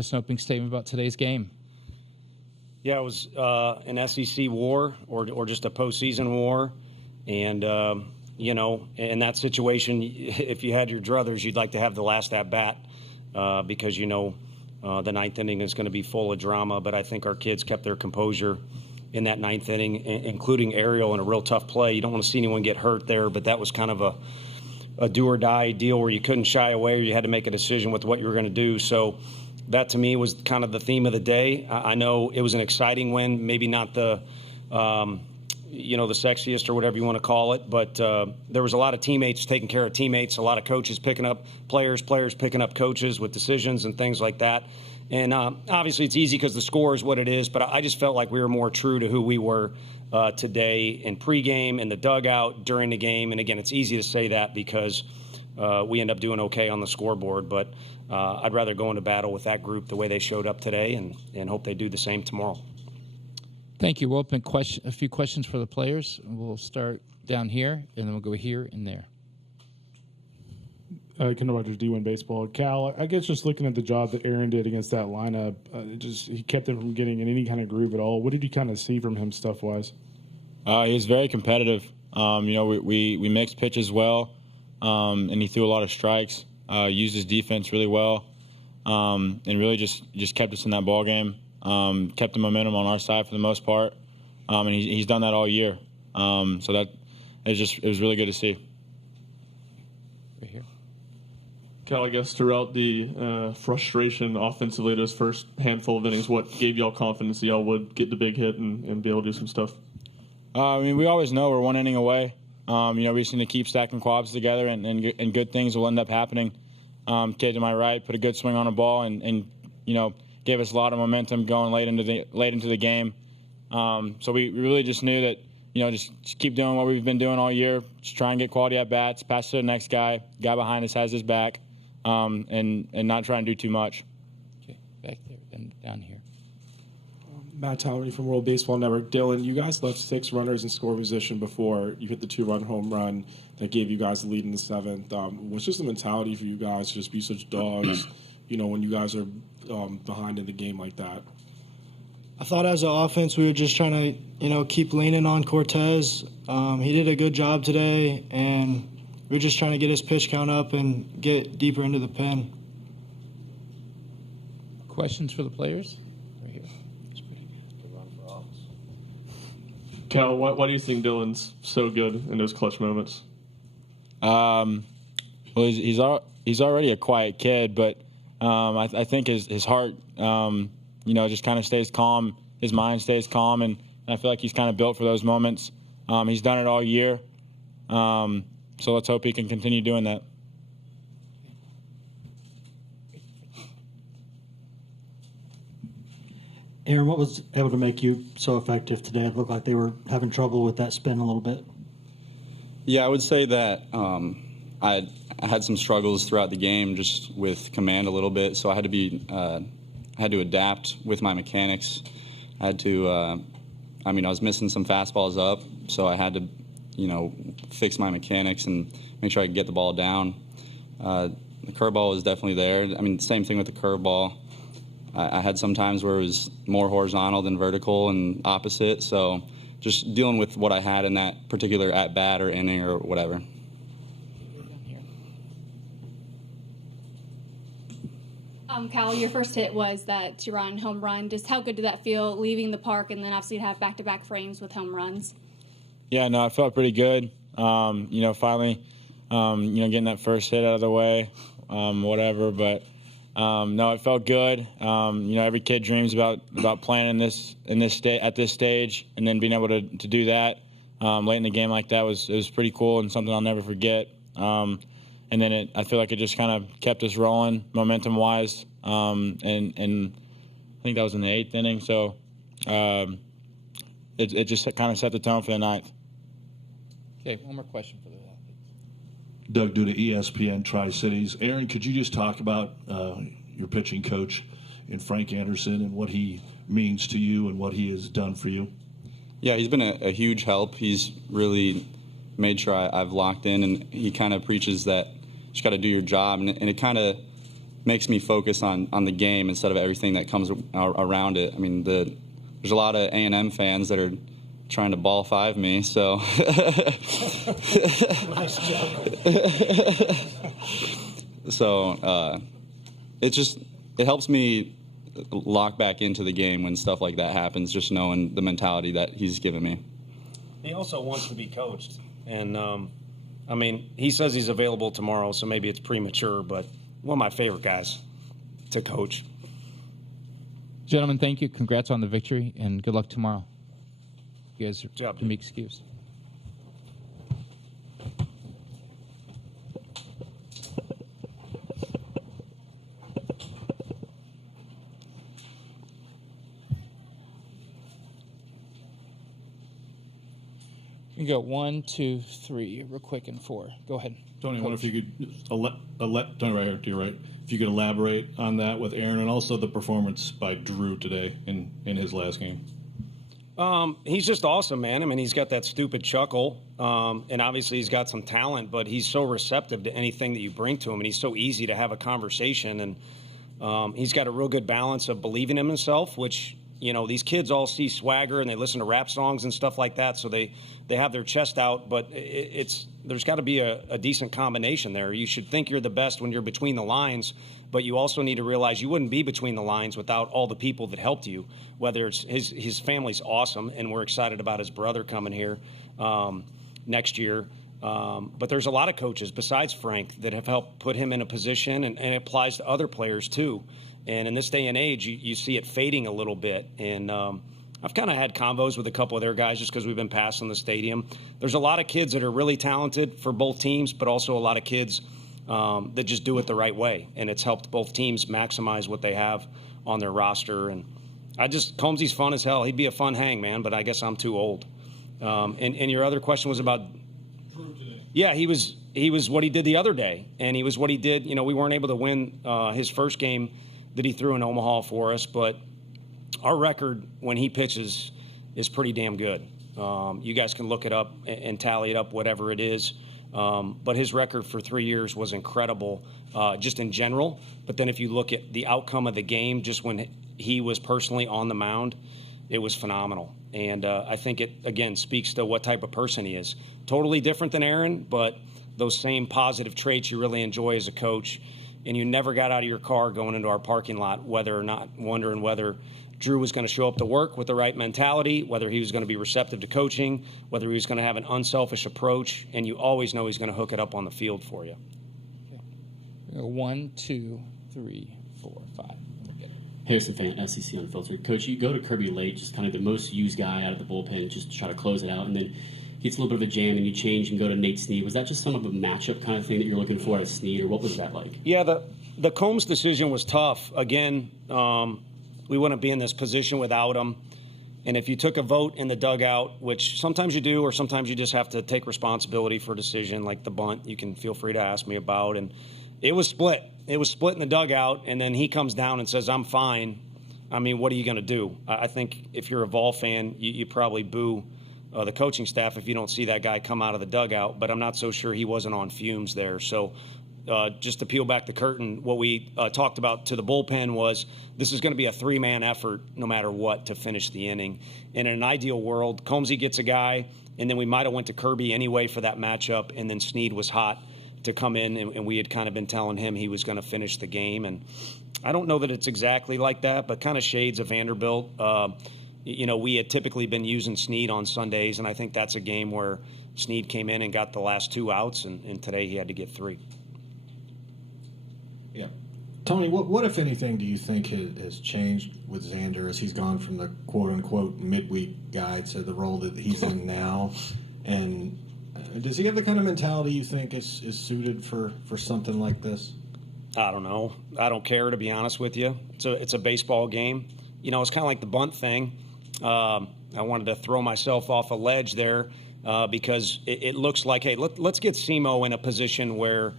Just an opening statement about today's game. Yeah, it was an SEC war or just a postseason war. And, in that situation, if you had your druthers, you'd like to have the last at-bat because, the ninth inning is going to be full of drama. But I think our kids kept their composure in that ninth inning, including Ariel in a real tough play. You don't want to see anyone get hurt there, but that was kind of a do-or-die deal where you couldn't shy away or you had to make a decision with what you were going to do. So that, to me, was kind of the theme of the day. I know it was an exciting win, maybe not the the sexiest or whatever you want to call it, but there was a lot of teammates taking care of teammates, a lot of coaches picking up players picking up coaches with decisions and things like that. And obviously it's easy because the score is what it is, but I just felt like we were more true to who we were today in pregame, in the dugout, during the game. And again, it's easy to say that because we end up doing okay on the scoreboard, but I'd rather go into battle with that group the way they showed up today and hope they do the same tomorrow. Thank you. We'll open a few questions for the players. We'll start down here, and then we'll go here and there. Kendall Rogers, D1 Baseball. Cal, I guess just looking at the job that Aaron did against that lineup, he kept them from getting in any kind of groove at all. What did you kind of see from him stuff-wise? He was very competitive. We mixed pitches well, and he threw a lot of strikes, used his defense really well, and really just kept us in that ball game. Kept the momentum on our side for the most part, and he's done that all year. So that it was really good to see. Right here. Cal, I guess throughout the frustration offensively those first handful of innings, what gave y'all confidence that y'all would get the big hit and be able to do some stuff? We always know we're one inning away. We just need to keep stacking quads together, and good things will end up happening. Kid to my right put a good swing on a ball, and gave us a lot of momentum going late into the game. So we really just knew that just keep doing what we've been doing all year. Just try and get quality at bats, pass to the next guy. Guy behind us has his back, and not try and do too much. Okay, back there and down here. Matt Towery from World Baseball Network. Dylan, you guys left 6 runners in score position before you hit the 2-run home run that gave you guys the lead in the 7th. What's just the mentality for you guys to just be such dogs, when you guys are behind in the game like that? I thought as an offense we were just trying to, keep leaning on Cortez. He did a good job today, and we were just trying to get his pitch count up and get deeper into the pen. Questions for the players? Right here. Cal, why do you think Dylan's so good in those clutch moments? Well, he's already a quiet kid, but I think his heart, just kind of stays calm. His mind stays calm, and I feel like he's kind of built for those moments. He's done it all year, so let's hope he can continue doing that. Aaron, what was able to make you so effective today? It looked like they were having trouble with that spin a little bit. Yeah, I would say that I had some struggles throughout the game just with command a little bit, so I had to adapt with my mechanics. I had to, I was missing some fastballs up, so I had to, fix my mechanics and make sure I could get the ball down. The curveball was definitely there. Same thing with the curveball. I had some times where it was more horizontal than vertical and opposite, so just dealing with what I had in that particular at-bat or inning or whatever. Cal, your first hit was that 2-run home run. Just how good did that feel leaving the park and then obviously to have back-to-back frames with home runs? Yeah, no, I felt pretty good. Finally, getting that first hit out of the way, whatever. But no, it felt good. Every kid dreams about playing at this stage, and then being able to do that late in the game like that was pretty cool and something I'll never forget. And then I feel like it just kind of kept us rolling momentum-wise, and I think that was in the 8th inning. So it just kind of set the tone for the 9th. Okay, one more question for the athletes. Doug Duda, ESPN Tri-Cities. Aaron, could you just talk about your pitching coach in Frank Anderson and what he means to you and what he has done for you? Yeah, he's been a huge help. He's really made sure I've locked in, and he kind of preaches that you just got to do your job, and it kind of makes me focus on the game instead of everything that comes around it. I mean, there's a lot of A&M fans that are trying to ball five me, so Nice job. so it helps me lock back into the game when stuff like that happens, just knowing the mentality that he's given me. He also wants to be coached, and I mean, he says he's available tomorrow, so maybe it's premature, but one of my favorite guys to coach. Gentlemen, thank you. Congrats on the victory, and good luck tomorrow. You guys can be excused. You go 1, 2, 3, real quick, and 4. Go ahead. Tony, I wonder if you could, Tony, right here to your right, if you could elaborate on that with Aaron and also the performance by Drew today in his last game. He's just awesome, man. I mean, he's got that stupid chuckle, and obviously he's got some talent, but he's so receptive to anything that you bring to him, and he's so easy to have a conversation, and he's got a real good balance of believing in himself, which, you know, these kids all see swagger and they listen to rap songs and stuff like that, so they have their chest out, but there's got to be a decent combination there. You should think you're the best when you're between the lines, but you also need to realize you wouldn't be between the lines without all the people that helped you, whether it's his family's awesome, and we're excited about his brother coming here next year. But there's a lot of coaches besides Frank that have helped put him in a position, and it applies to other players too. And in this day and age, you see it fading a little bit. And I've kind of had combos with a couple of their guys just because we've been passing the stadium. There's a lot of kids that are really talented for both teams, but also a lot of kids that just do it the right way. And it's helped both teams maximize what they have on their roster. And Combsy's fun as hell. He'd be a fun hang, man, but I guess I'm too old. And your other question was about – yeah, he was what he did the other day, and he was what he did. You know, we weren't able to win his first game that he threw in Omaha for us, but our record when he pitches is pretty damn good. You guys can look it up and tally it up, whatever it is. But his record for 3 years was incredible, just in general. But then if you look at the outcome of the game, just when he was personally on the mound, it was phenomenal. And I think it, again, speaks to what type of person he is. Totally different than Aaron, but those same positive traits you really enjoy as a coach. And you never got out of your car going into our parking lot, wondering whether Drew was going to show up to work with the right mentality, whether he was going to be receptive to coaching, whether he was going to have an unselfish approach, and you always know he's going to hook it up on the field for you. Okay. 1, 2, 3, 4, 5. Harrison Fan, SEC Unfiltered. Coach, you go to Kirby late, just kind of the most used guy out of the bullpen, just to try to close it out, and then gets a little bit of a jam, and you change and go to Nate Snead. Was that just some of a matchup kind of thing that you're looking for at Snead, or what was that like? Yeah, the Combs decision was tough. Again, we wouldn't be in this position without him. And if you took a vote in the dugout, which sometimes you do, or sometimes you just have to take responsibility for a decision, like the bunt, you can feel free to ask me about. And it was split. It was split in the dugout, and then he comes down and says, I'm fine. I mean, what are you going to do? I think if you're a Vol fan, you probably boo the coaching staff if you don't see that guy come out of the dugout, but I'm not so sure he wasn't on fumes there. So just to peel back the curtain, what we talked about to the bullpen was this is going to be a three-man effort no matter what to finish the inning. And in an ideal world, Combsy gets a guy, and then we might have went to Kirby anyway for that matchup, and then Snead was hot to come in, and we had kind of been telling him he was going to finish the game. And I don't know that it's exactly like that, but kind of shades of Vanderbilt. You know, we had typically been using Snead on Sundays, and I think that's a game where Snead came in and got the last 2 outs, and today he had to get 3. Yeah. Tony, what if anything, do you think has changed with Xander as he's gone from the quote-unquote midweek guy to the role that he's in now? And does he have the kind of mentality you think is suited for something like this? I don't know. I don't care, to be honest with you. It's a baseball game. You know, it's kind of like the bunt thing. I wanted to throw myself off a ledge there because it looks like, hey, let's get Simo in a position where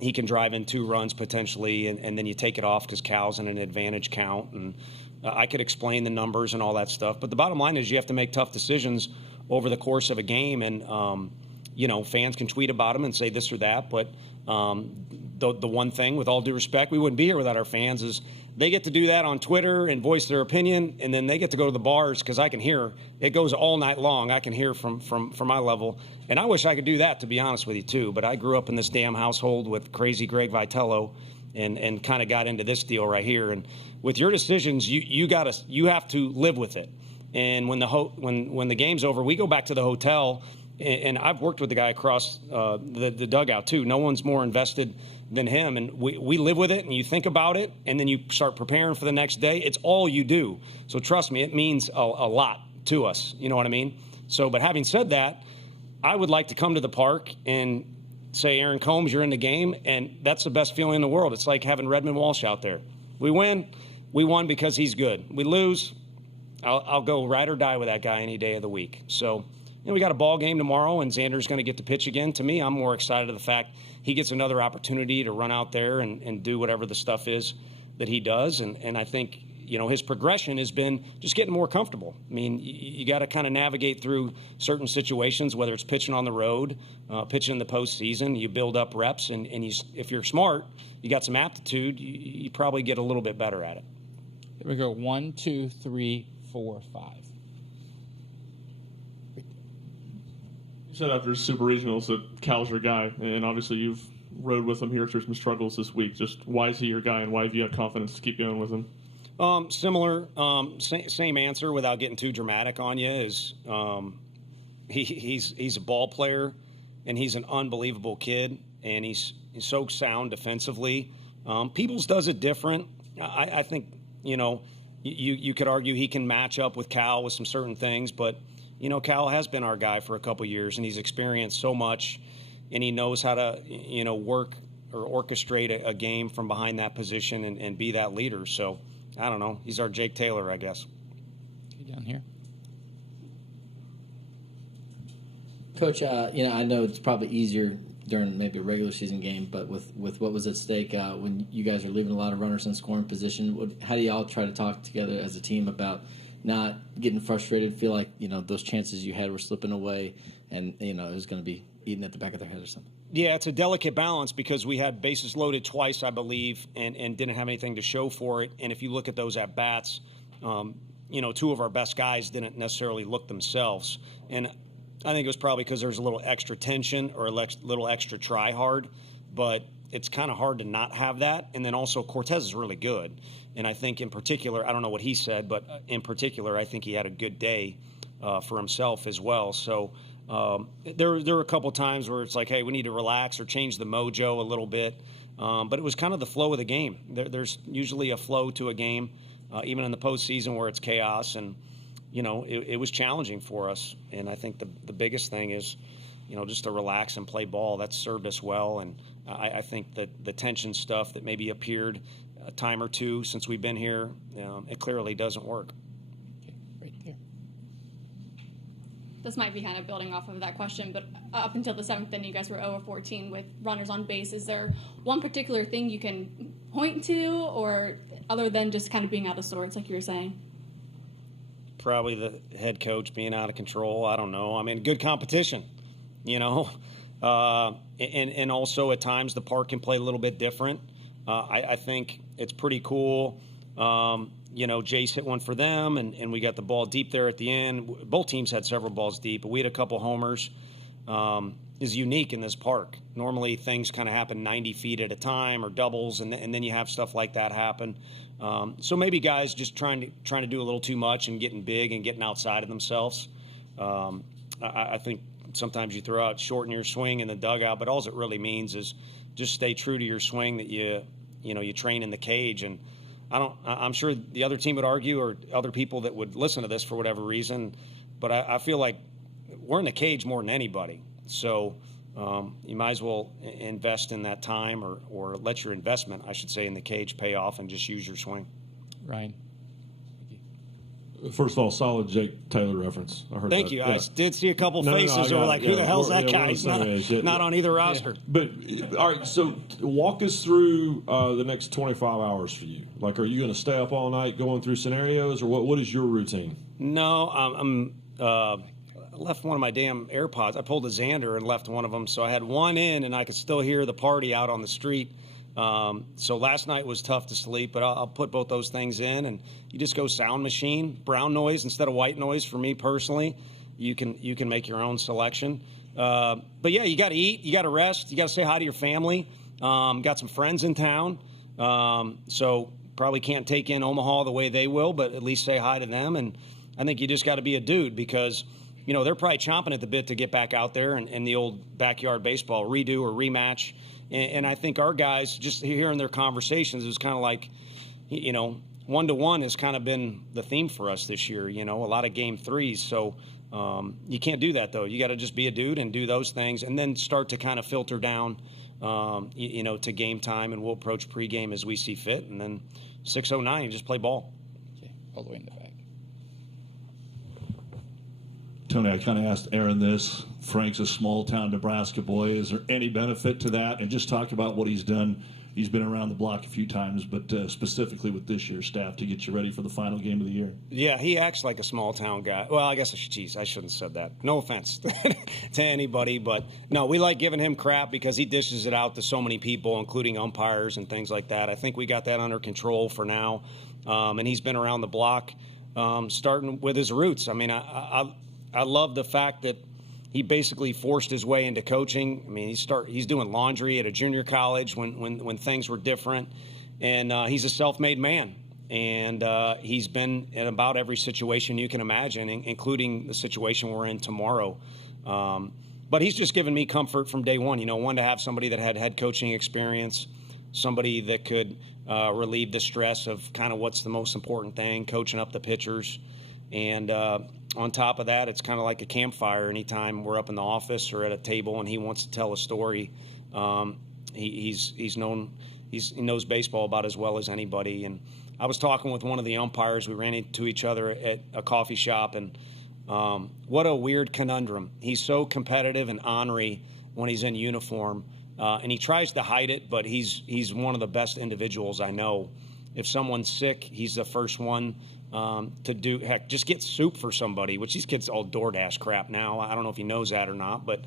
he can drive in 2 runs potentially, and then you take it off because Cal's in an advantage count. And I could explain the numbers and all that stuff. But the bottom line is you have to make tough decisions over the course of a game. And, you know, fans can tweet about them and say this or that. But the one thing, with all due respect, we wouldn't be here without our fans, is they get to do that on Twitter and voice their opinion, and then they get to go to the bars because I can hear. It goes all night long. I can hear from my level. And I wish I could do that, to be honest with you, too. But I grew up in this damn household with crazy Greg Vitello and kind of got into this deal right here. And with your decisions, you have to live with it. And when the game's over, we go back to the hotel. And I've worked with the guy across the dugout, too. No one's more invested than him. And we live with it, and you think about it, and then you start preparing for the next day. It's all you do. So trust me, it means a lot to us. You know what I mean? So, but having said that, I would like to come to the park and say, Aaron Combs, you're in the game, and that's the best feeling in the world. It's like having Redmond Walsh out there. We win. We won because he's good. We lose. I'll go ride or die with that guy any day of the week. So, we got a ball game tomorrow, and Xander's going to get to pitch again. To me, I'm more excited of the fact he gets another opportunity to run out there and do whatever the stuff is that he does. And I think, his progression has been just getting more comfortable. I mean, you got to kind of navigate through certain situations, whether it's pitching on the road, pitching in the postseason. You build up reps, and if you're smart, you got some aptitude, you probably get a little bit better at it. Here we go. 1, 2, 3, 4, 5. You said after Super Regionals that Cal's your guy, and obviously you've rode with him here through some struggles this week. Just why is he your guy, and why have you had confidence to keep going with him? Similar, same answer without getting too dramatic on you is he's a ball player, and he's an unbelievable kid, and he's so sound defensively. Peoples does it different. I think, you could argue he can match up with Cal with some certain things, but Cal has been our guy for a couple years, and he's experienced so much, and he knows how to, work or orchestrate a game from behind that position and be that leader. So, I don't know. He's our Jake Taylor, I guess. Down here. Coach, I know it's probably easier during maybe a regular season game, but with what was at stake when you guys are leaving a lot of runners in scoring position, how do y'all try to talk together as a team about not getting frustrated, feel like, those chances you had were slipping away and, it was going to be eating at the back of their head or something? Yeah, it's a delicate balance because we had bases loaded twice, I believe, and didn't have anything to show for it. And if you look at those at-bats, two of our best guys didn't necessarily look themselves. And I think it was probably because there's a little extra tension or a little extra try hard. But it's kind of hard to not have that. And then also Cortez is really good. And I think in particular, I don't know what he said, but in particular, I think he had a good day for himself as well. So there were a couple times where it's like, hey, we need to relax or change the mojo a little bit. But it was kind of the flow of the game. There's usually a flow to a game, even in the postseason where it's chaos. And, it was challenging for us. And I think the biggest thing is, just to relax and play ball. That's served us well. And I think that the tension stuff that maybe appeared a time or two since we've been here, it clearly doesn't work. Okay, right there. This might be kind of building off of that question, but up until the 7th inning, you guys were 0-14 with runners on base. Is there one particular thing you can point to, or other than just kind of being out of sorts, like you were saying? Probably the head coach being out of control. I don't know. I mean, good competition, and also at times the park can play a little bit different. I think it's pretty cool. Jace hit one for them, and we got the ball deep there at the end. Both teams had several balls deep, but we had a couple homers. Is unique in this park. Normally things kind of happen 90 feet at a time or doubles, and then you have stuff like that happen. So maybe guys just trying to do a little too much and getting big and getting outside of themselves. I think sometimes you throw out shorten your swing in the dugout, but all it really means is just stay true to your swing that you train in the cage. And I'm sure the other team would argue, or other people that would listen to this for whatever reason, but I feel like we're in the cage more than anybody. So you might as well invest in that time, or let your investment, I should say, in the cage pay off and just use your swing. Ryan. First of all, solid Jake Taylor reference. I heard Thank that. you. Yeah. I did see a couple faces that were like, who the hell's that guy? He's not on either roster. But, all right, so walk us through the next 25 hours for you. Like, are you going to stay up all night going through scenarios, or what is your routine? No, I left one of my damn AirPods. I pulled a Xander and left one of them, so I had one in, and I could still hear the party out on the street So last night was tough to sleep, but I'll put both those things in, and you just go sound machine, brown noise instead of white noise. For me personally, you can make your own selection. But yeah, you got to eat, you got to rest, you got to say hi to your family. Got some friends in town, so probably can't take in Omaha the way they will, but at least say hi to them. And I think you just got to be a dude because, they're probably chomping at the bit to get back out there and the old backyard baseball redo or rematch. And I think our guys, just hearing their conversations, is kind of like, 1-to-1 has kind of been the theme for us this year, a lot of game threes. So you can't do that, though. You got to just be a dude and do those things and then start to kind of filter down, to game time. And we'll approach pregame as we see fit. And then 6:09, you just play ball. Okay, all the way in the back. Tony, I kind of asked Aaron this. Frank's a small-town Nebraska boy. Is there any benefit to that? And just talk about what he's done. He's been around the block a few times, but specifically with this year's staff to get you ready for the final game of the year. Yeah, he acts like a small-town guy. Well, I guess I shouldn't have said that. No offense to anybody, but no, we like giving him crap because he dishes it out to so many people, including umpires and things like that. I think we got that under control for now, and he's been around the block starting with his roots. I mean, I love the fact that he basically forced his way into coaching. I mean, he's doing laundry at a junior college when things were different, and he's a self-made man. And he's been in about every situation you can imagine, including the situation we're in tomorrow. But he's just given me comfort from day one. One, to have somebody that had head coaching experience, somebody that could relieve the stress of kind of what's the most important thing, coaching up the pitchers. And on top of that, it's kind of like a campfire. Anytime we're up in the office or at a table and he wants to tell a story, he knows baseball about as well as anybody. And I was talking with one of the umpires. We ran into each other at a coffee shop, and what a weird conundrum. He's so competitive and ornery when he's in uniform, and he tries to hide it, but he's one of the best individuals I know. If someone's sick, he's the first one to do, just get soup for somebody, which these kids all DoorDash crap now. I don't know if he knows that or not, but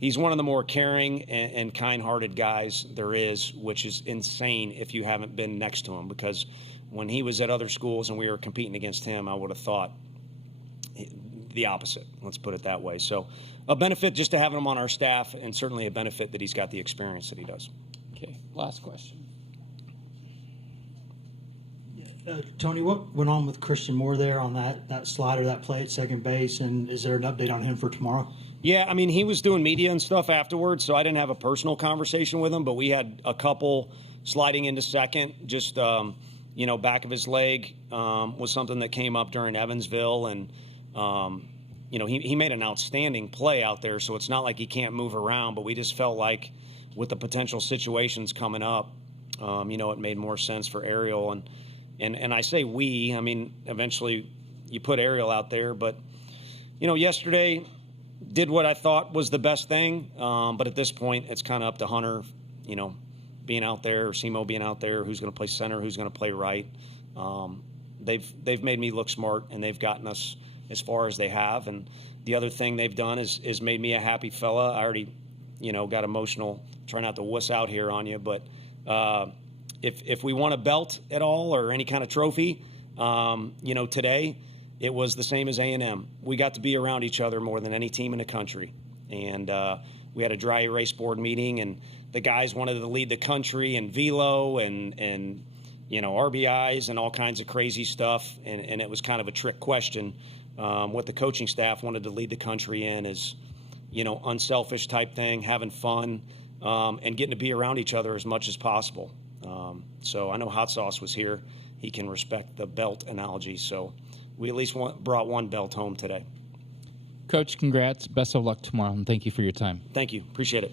he's one of the more caring and kind-hearted guys there is, which is insane if you haven't been next to him, because when he was at other schools and we were competing against him, I would have thought the opposite. Let's put it that way. So a benefit just to having him on our staff, and certainly a benefit that he's got the experience that he does. Okay, last question. Tony, what went on with Christian Moore there on that slider, that play at second base, and is there an update on him for tomorrow? Yeah, I mean, he was doing media and stuff afterwards, so I didn't have a personal conversation with him, but we had a couple sliding into second, just, back of his leg was something that came up during Evansville, and, he made an outstanding play out there, so it's not like he can't move around, but we just felt like with the potential situations coming up, it made more sense for Ariel. And I say we, I mean, eventually you put Ariel out there. But, yesterday did what I thought was the best thing. But at this point, it's kind of up to Hunter, being out there, or Simo being out there, who's going to play center, who's going to play right. They've made me look smart, and they've gotten us as far as they have. And the other thing they've done is made me a happy fella. I already, got emotional. Try not to wuss out here on you, but if we won a belt at all or any kind of trophy, today it was the same as A&M. We got to be around each other more than any team in the country. And we had a dry erase board meeting, and the guys wanted to lead the country in velo and RBIs and all kinds of crazy stuff. And it was kind of a trick question. What the coaching staff wanted to lead the country in is, unselfish type thing, having fun, and getting to be around each other as much as possible. So I know Hot Sauce was here. He can respect the belt analogy. So we at least brought one belt home today. Coach, congrats. Best of luck tomorrow, and thank you for your time. Thank you. Appreciate it.